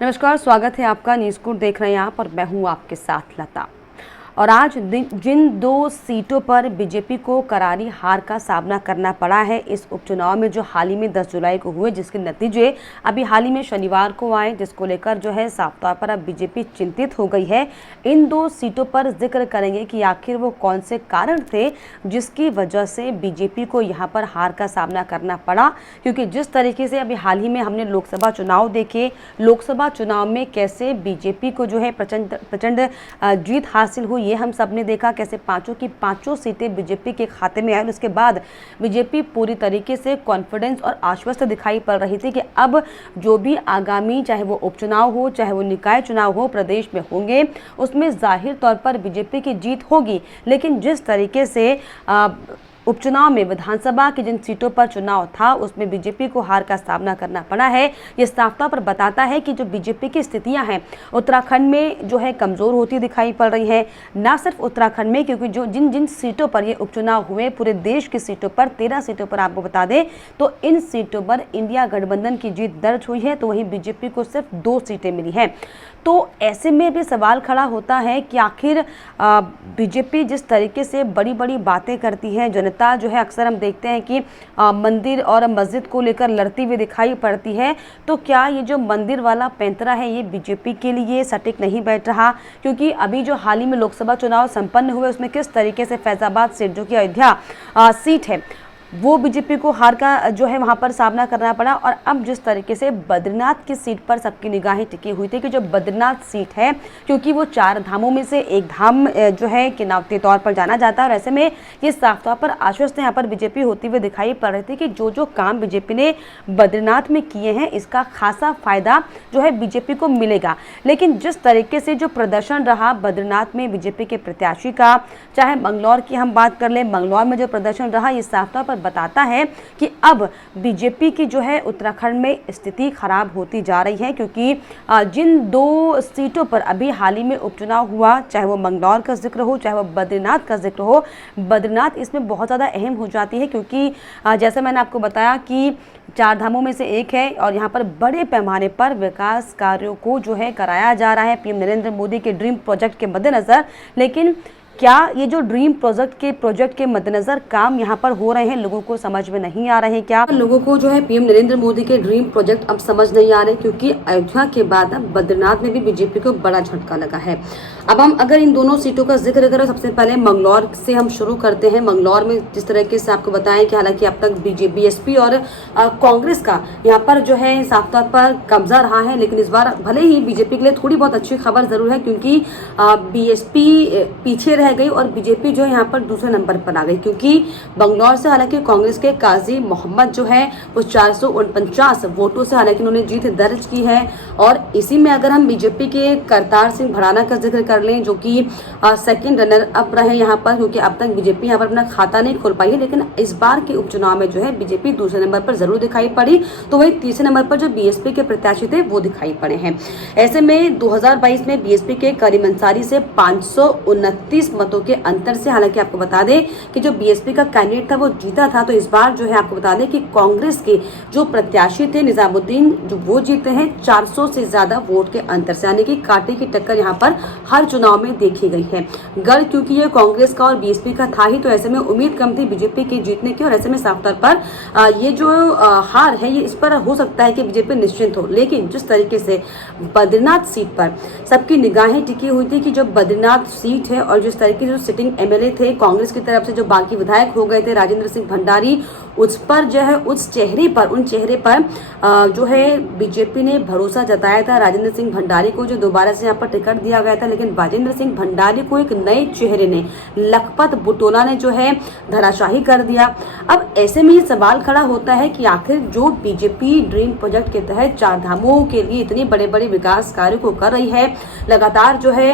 नमस्कार, स्वागत है आपका। न्यूज़ कोड देख रहे हैं आप और मैं हूं आपके साथ लता। और आज जिन दो सीटों पर बीजेपी को करारी हार का सामना करना पड़ा है इस उपचुनाव में, जो हाल ही में 10 जुलाई को हुए, जिसके नतीजे अभी हाल ही में शनिवार को आए, जिसको लेकर जो है साफ तौर पर अब बीजेपी चिंतित हो गई है। इन दो सीटों पर जिक्र करेंगे कि आखिर वो कौन से कारण थे जिसकी वजह से बीजेपी को यहाँ पर हार का सामना करना पड़ा। क्योंकि जिस तरीके से अभी हाल ही में हमने लोकसभा चुनाव देखे, लोकसभा चुनाव में कैसे बीजेपी को जो है प्रचंड जीत हासिल हुई, ये हम सब ने देखा। कैसे पांचों की पांचों सीटें बीजेपी के खाते में आई। उसके बाद बीजेपी पूरी तरीके से कॉन्फिडेंस और आश्वस्त दिखाई पड़ रही थी कि अब जो भी आगामी, चाहे वो उपचुनाव हो, चाहे वो निकाय चुनाव हो, प्रदेश में होंगे, उसमें जाहिर तौर पर बीजेपी की जीत होगी। लेकिन जिस तरीके से उपचुनाव में विधानसभा की जिन सीटों पर चुनाव था उसमें बीजेपी को हार का सामना करना पड़ा है, ये साफ तौर पर बताता है कि जो बीजेपी की स्थितियां हैं उत्तराखंड में जो है कमज़ोर होती दिखाई पड़ रही है। ना सिर्फ उत्तराखंड में, क्योंकि जो जिन जिन सीटों पर ये उपचुनाव हुए, पूरे देश की सीटों पर 13 सीटों पर आपको बता दें, तो इन सीटों पर इंडिया गठबंधन की जीत दर्ज हुई है, तो वहीं बीजेपी को सिर्फ 2 सीटें मिली हैं। तो ऐसे में भी सवाल खड़ा होता है कि आखिर बीजेपी जिस तरीके से बड़ी बड़ी बातें करती है, जनता जो है अक्सर हम देखते हैं कि मंदिर और मस्जिद को लेकर लड़ती हुई दिखाई पड़ती है, तो क्या ये जो मंदिर वाला पैंतरा है ये बीजेपी के लिए सटीक नहीं बैठ रहा? क्योंकि अभी जो हाल ही में लोकसभा चुनाव संपन्न हुए उसमें किस तरीके से फैजाबाद सीट, जो कि अयोध्या सीट है, वो बीजेपी को हार का जो है वहां पर सामना करना पड़ा। और अब जिस तरीके से बद्रीनाथ की सीट पर सबकी निगाहें टिकी हुई थी कि जो बद्रीनाथ सीट है, क्योंकि वो 4 धामों में से एक धाम जो है के नाम के तौर पर जाना जाता है, और ऐसे में ये साफ तौर पर आश्वस्त यहाँ पर बीजेपी होती हुई दिखाई पड़ रही थी कि जो जो काम बीजेपी ने बद्रीनाथ में किए हैं इसका खासा फायदा जो है बीजेपी को मिलेगा। लेकिन जिस तरीके से जो प्रदर्शन रहा बद्रीनाथ में बीजेपी के प्रत्याशी का, चाहे मंगलौर की हम बात कर लें, मंगलौर में जो प्रदर्शन रहा, ये साफ तौर पर बताता है कि अब बीजेपी की जो है उत्तराखंड में स्थिति खराब होती जा रही है। क्योंकि जिन 2 सीटों पर अभी हाल ही में उपचुनाव हुआ, चाहे वो मंगलौर का जिक्र हो, चाहे वो बद्रीनाथ का जिक्र हो, बद्रीनाथ इसमें बहुत ज़्यादा अहम हो जाती है। क्योंकि जैसे मैंने आपको बताया कि 4 धामों में से एक है और यहाँ पर बड़े पैमाने पर विकास कार्यों को जो है कराया जा रहा है पीएम नरेंद्र मोदी के ड्रीम प्रोजेक्ट के मद्देनज़र। लेकिन क्या ये जो ड्रीम प्रोजेक्ट के मद्देनजर काम यहाँ पर हो रहे हैं, लोगों को समझ में नहीं आ रहे हैं? क्या लोगों को जो है पीएम नरेंद्र मोदी के ड्रीम प्रोजेक्ट अब समझ नहीं आ रहे? क्योंकि अयोध्या के बाद अब बद्रीनाथ में भी बीजेपी को बड़ा झटका लगा है। अब हम अगर इन दोनों सीटों का जिक्र करें, सबसे पहले मंगलौर से हम शुरू करते हैं। मंगलौर में जिस तरीके से आपको बताएं कि हालांकि अब तक बीएसपी और कांग्रेस का यहाँ पर जो है साफ तौर पर कब्जा रहा है, लेकिन इस बार भले ही बीजेपी के लिए थोड़ी बहुत अच्छी खबर जरूर है, क्योंकि बीएसपी पीछे रह गई और बीजेपी जो है यहाँ पर दूसरे नंबर पर आ गई। क्योंकि बंगलौर से हालांकि कांग्रेस के काजी मोहम्मद जो है वो 449 वोटों से हालांकि उन्होंने जीत दर्ज की है। और इसी में अगर हम बीजेपी के करतार सिंह भड़ाना का जिक्र कर लें, जो कि सेकंड रनर अप रहे यहाँ पर, क्योंकि अब तक बीजेपी यहाँ पर अपना खाता नहीं खोल पाई है, लेकिन इस बार के उपचुनाव में जो है बीजेपी दूसरे नंबर पर जरूर दिखाई पड़ी। तो वही तीसरे नंबर पर जो बीएसपी के प्रत्याशी थे वो दिखाई पड़े हैं। ऐसे में 2022 में बीएसपी के करीम अंसारी से 529 मतों के अंतर से, हालांकि आपको बता दें कि जो बीएसपी का कैंडिडेट था वो जीता था, तो इस बार जो है आपको बता दें कि कांग्रेस के जो प्रत्याशी थे निजामुद्दीन, जो वो जीते हैं 400 से ज्यादा वोट के अंतर से, यानी कि कांटे की टक्कर यहाँ पर हर चुनाव में देखी गई है। गढ़ क्योंकि ये कांग्रेस का और बीएसपी का था ही, तो ऐसे में उम्मीद कम थी बीजेपी के जीतने की। और ऐसे में साफ तौर पर ये जो हार है ये इस पर हो सकता है कि बीजेपी निश्चिंत हो। लेकिन जिस तरीके से बद्रीनाथ सीट पर सबकी निगाहें टिकी हुई थी कि जो बद्रीनाथ सीट है और जिस तरीके से जो सिटिंग एमएलए थे कांग्रेस की तरफ से, जो बाकी विधायक हो गए थे राजेंद्र सिंह भंडारी, उस पर जो है उन चेहरे पर जो है बीजेपी ने भरोसा जताया था राजेंद्र सिंह भंडारी को, जो दोबारा से यहाँ पर टिकट दिया गया था। लेकिन राजेंद्र सिंह भंडारी को एक नए चेहरे ने, लखपत बुटोला ने जो है धराशाही कर दिया। अब ऐसे में ये सवाल खड़ा होता है कि आखिर जो बीजेपी ड्रीम प्रोजेक्ट के तहत 4 धामों के लिए इतने बड़े बड़े विकास कार्य को कर रही है, लगातार जो है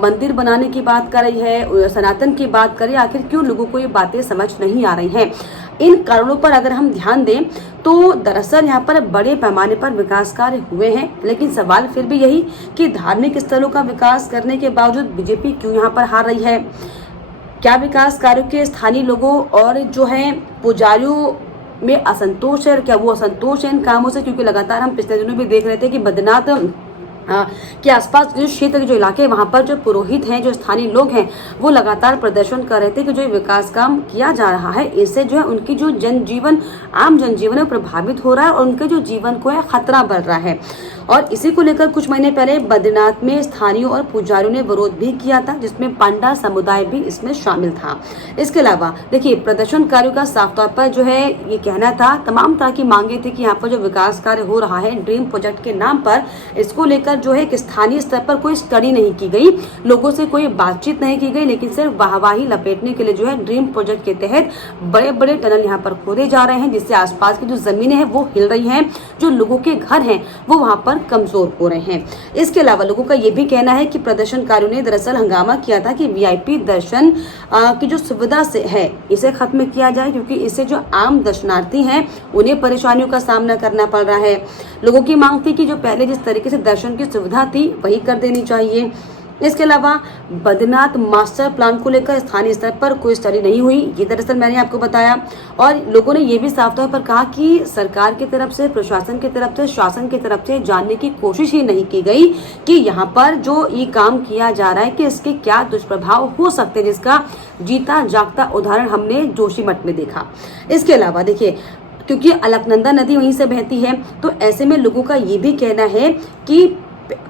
मंदिर बनाने की बात कर रही है, सनातन की बात करें, आखिर क्यों लोगों को ये बातें समझ नहीं आ रही हैं? इन कारणों पर अगर हम ध्यान दें तो दरअसल यहाँ पर बड़े पैमाने पर विकास कार्य हुए हैं। लेकिन सवाल फिर भी यही कि धार्मिक स्थलों का विकास करने के बावजूद बीजेपी क्यों यहाँ पर हार रही है? क्या विकास कार्यों के स्थानीय लोगों और जो है पुजारियों में असंतोष है? क्या वो असंतोष है इन कामों से? क्योंकि लगातार हम पिछले दिनों भी देख रहे थे कि बद्रीनाथ के आसपास जो क्षेत्र के जो इलाके हैं वहां पर जो पुरोहित हैं, जो स्थानीय लोग हैं, वो लगातार प्रदर्शन कर रहे थे कि जो विकास काम किया जा रहा है इससे जो है उनकी जो आम जनजीवन है प्रभावित हो रहा है और उनके जो जीवन को है खतरा बढ़ रहा है। और इसी को लेकर कुछ महीने पहले बद्रीनाथ में स्थानीयों और पुजारियों ने विरोध भी किया था, जिसमें पांडा समुदाय भी इसमें शामिल था। इसके अलावा देखिए, प्रदर्शनकारियों का साफ तौर पर जो है ये कहना था, तमाम तरह की मांगे थी कि यहाँ पर जो विकास कार्य हो रहा है ड्रीम प्रोजेक्ट के नाम पर, इसको लेकर जो है स्थानीय स्तर पर कोई स्टडी नहीं की गई, लोगों से कोई बातचीत नहीं की गई, लेकिन सिर्फ वाहवाही लपेटने के लिए जो है ड्रीम प्रोजेक्ट के तहत बड़े बड़े टनल यहाँ पर खोदे जा रहे हैं, जिससे आसपास की जो जमीनें हैं वो हिल रही हैं, जो लोगों के घर हैं वो वहां पर कमजोर हो रहे हैं। इसके अलावा लोगों का ये भी कहना है कि प्रदर्शनकारियों ने दरअसल हंगामा किया था कि वीआईपी दर्शन की जो सुविधा से है इसे खत्म किया जाए, क्योंकि इससे जो आम दर्शनार्थी हैं उन्हें परेशानियों का सामना करना पड़ रहा है। लोगों की मांग थी कि जो पहले जिस तरीके से दर्शन की सुविधा थी वही कर देनी चाहिए। इसके अलावा बद्रीनाथ मास्टर प्लान को लेकर स्थानीय स्तर पर कोई स्टडी नहीं हुई, ये दरअसल मैंने आपको बताया। और लोगों ने ये भी साफ तौर पर कहा कि सरकार की तरफ से, प्रशासन की तरफ से, शासन की तरफ से जानने की कोशिश ही नहीं की गई कि यहाँ पर जो ये काम किया जा रहा है कि इसके क्या दुष्प्रभाव हो सकते हैं, जिसका जीता जागता उदाहरण हमने जोशीमठ में देखा। इसके अलावा देखिए, क्योंकि अलकनंदा नदी वहीं से बहती है, तो ऐसे में लोगों का ये भी कहना है कि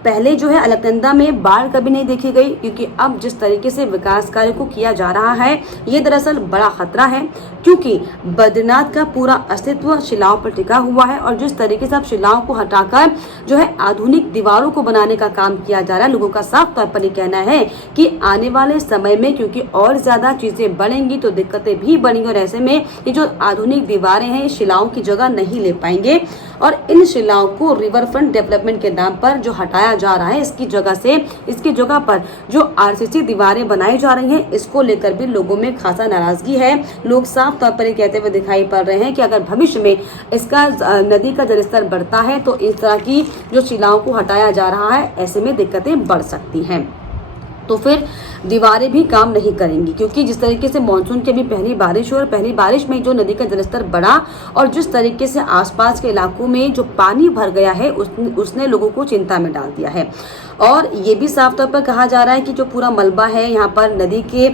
पहले जो है अलकनंदा में बाढ़ कभी नहीं देखी गई, क्योंकि अब जिस तरीके से विकास कार्य को किया जा रहा है ये दरअसल बड़ा खतरा है, क्योंकि बद्रीनाथ का पूरा अस्तित्व शिलाओं पर टिका हुआ है। और जिस तरीके से अब शिलाओं को हटाकर जो है आधुनिक दीवारों को बनाने का काम किया जा रहा है, लोगों का साफ तौर पर ये कहना है कि आने वाले समय में क्योंकि और ज्यादा चीजें बढ़ेंगी तो दिक्कतें भी बढ़ेंगी, और ऐसे में ये जो आधुनिक दीवारें हैं शिलाओं की जगह नहीं ले पाएंगे, और इन शिलाओं को रिवर फ्रंट डेवलपमेंट के नाम पर जो हटाया जा रहा है, इसकी जगह पर जो आरसीसी दीवारें बनाई जा रही हैं, इसको लेकर भी लोगों में खासा नाराजगी है। लोग साफ तौर पर ये कहते हुए दिखाई पड़ रहे हैं कि अगर भविष्य में इसका नदी का जलस्तर बढ़ता है तो इस तरह की जो शिलाओं को हटाया जा रहा है, ऐसे में दिक्कतें बढ़ सकती हैं, तो फिर दीवारें भी काम नहीं करेंगी। क्योंकि जिस तरीके से मानसून की भी पहली बारिश हुई और पहली बारिश में जो नदी का जलस्तर बढ़ा और जिस तरीके से आसपास के इलाकों में जो पानी भर गया है उसने लोगों को चिंता में डाल दिया है। और ये भी साफ तौर पर कहा जा रहा है कि जो पूरा मलबा है यहाँ पर नदी के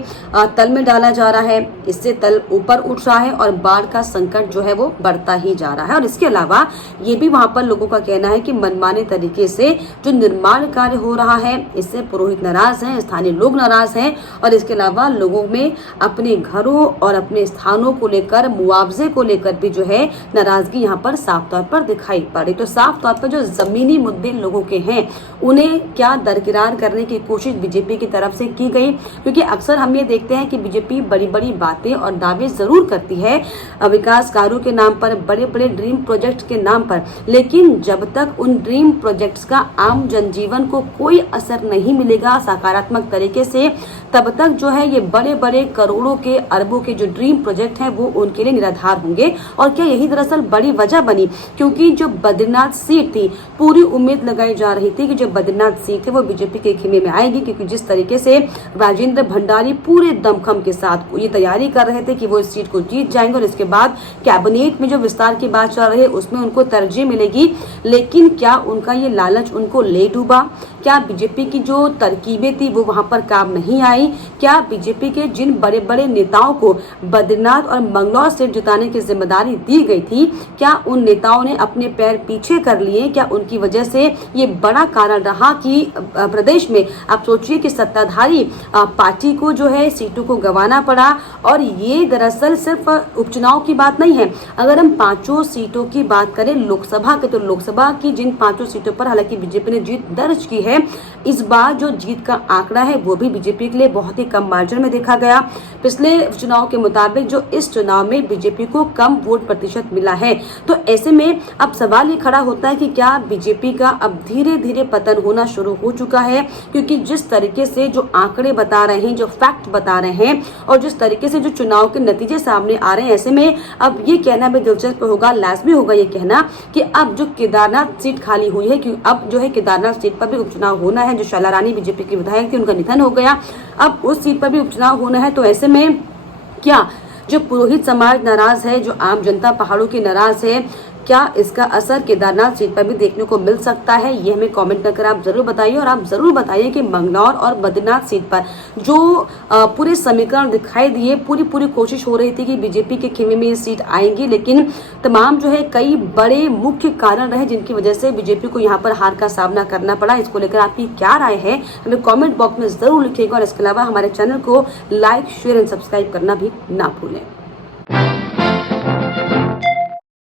तल में डाला जा रहा है, इससे तल ऊपर उठ रहा है और बाढ़ का संकट जो है वो बढ़ता ही जा रहा है। और इसके अलावा ये भी वहां पर लोगों का कहना है कि मनमाने तरीके से जो निर्माण कार्य हो रहा है इससे पुरोहित नाराज हैं, स्थानीय लोग नाराज हैं, और इसके अलावा लोगों में अपने घरों और अपने स्थानों को लेकर, मुआवजे को लेकर भी जो है नाराजगी यहाँ पर साफ तौर पर दिखाई पड़ी। तो साफ तौर पर जो जमीनी मुद्दे लोगों के हैं उन्हें क्या दरकिरार करने की कोशिश बीजेपी की तरफ से की गई, क्योंकि अक्सर हम ये देखते हैं कि बीजेपी बड़ी बड़ी बातें और दावे जरूर करती है विकास कार्यों के नाम पर, बड़े बड़े ड्रीम प्रोजेक्ट के नाम पर, लेकिन जब तक उन ड्रीम प्रोजेक्ट्स का आम जनजीवन को कोई असर नहीं मिलेगा सकारात्मक तरीके से, तब तक जो है ये बड़े बड़े करोड़ों के, अरबों के जो ड्रीम प्रोजेक्ट हैं वो उनके लिए निराधार होंगे। और क्या यही दरअसल बड़ी वजह बनी, क्योंकि जो बद्रीनाथ सीट थी, पूरी उम्मीद लगाई जा रही थी कि जो बद्रीनाथ सीट है वो बीजेपी के खेमे में आएगी, क्योंकि जिस तरीके से राजेंद्र भंडारी पूरे दमखम के साथ ये तैयारी कर रहे थे कि वो इस सीट को जीत जाएंगे और इसके बाद कैबिनेट में जो विस्तार की बात चल रही है उसमें उनको तरजीह मिलेगी। लेकिन क्या उनका ये लालच उनको ले डूबा? क्या बीजेपी की जो तरकीबें थी वो वहां पर काम नहीं आई? क्या बीजेपी के जिन बड़े बड़े नेताओं को बद्रीनाथ और मंगलौर सीट जिताने की जिम्मेदारी दी गई थी, क्या उन नेताओं ने अपने पैर पीछे कर लिए? क्या उनकी वजह से ये बड़ा कारण रहा कि प्रदेश में आप सोचिए कि सत्ताधारी पार्टी को जो है सीटों को गंवाना पड़ा? और ये दरअसल सिर्फ उपचुनाव की बात नहीं है। अगर हम 5 सीटों की बात करें लोकसभा के, तो लोकसभा की जिन 5 सीटों पर हालांकि बीजेपी ने जीत दर्ज की है, इस बार जो जीत का आंकड़ा है वो भी बीजेपी के लिए बहुत ही कम मार्जिन में देखा गया। पिछले चुनाव के मुताबिक जो इस चुनाव में बीजेपी को कम वोट प्रतिशत मिला है, तो ऐसे में अब सवाल ये खड़ा होता है कि क्या बीजेपी का अब धीरे धीरे पतन होना शुरू हो चुका है? क्योंकि जिस तरीके से जो आंकड़े बता रहे हैं, जो फैक्ट बता रहे हैं और जिस तरीके से जो चुनाव के नतीजे सामने आ रहे हैं, ऐसे में अब ये कहना भी दिलचस्प होगा, लाजमी होगा ये कहना कि अब जो केदारनाथ सीट खाली हुई है, कि अब जो है केदारनाथ सीट पर भी उपचुनाव होना है। जो शैला रानी बीजेपी की विधायक थी, उनका निधन हो गया, अब उस सीट पर भी उपचुनाव होना है। तो ऐसे में क्या जो पुरोहित समाज नाराज है, जो आम जनता पहाड़ों की नाराज है, क्या इसका असर केदारनाथ सीट पर भी देखने को मिल सकता है, ये हमें कमेंट करके आप जरूर बताइए। और आप जरूर बताइए कि मंगलौर और बद्रीनाथ सीट पर जो पूरे समीकरण दिखाई दिए, पूरी कोशिश हो रही थी कि बीजेपी के खेमे में ये सीट आएंगी, लेकिन तमाम जो है कई बड़े मुख्य कारण रहे जिनकी वजह से बीजेपी को यहाँ पर हार का सामना करना पड़ा। इसको लेकर आपकी क्या राय है हमें कमेंट बॉक्स में जरूर लिखिएगा। और इसके अलावा हमारे चैनल को लाइक, शेयर एंड सब्सक्राइब करना भी ना भूलें।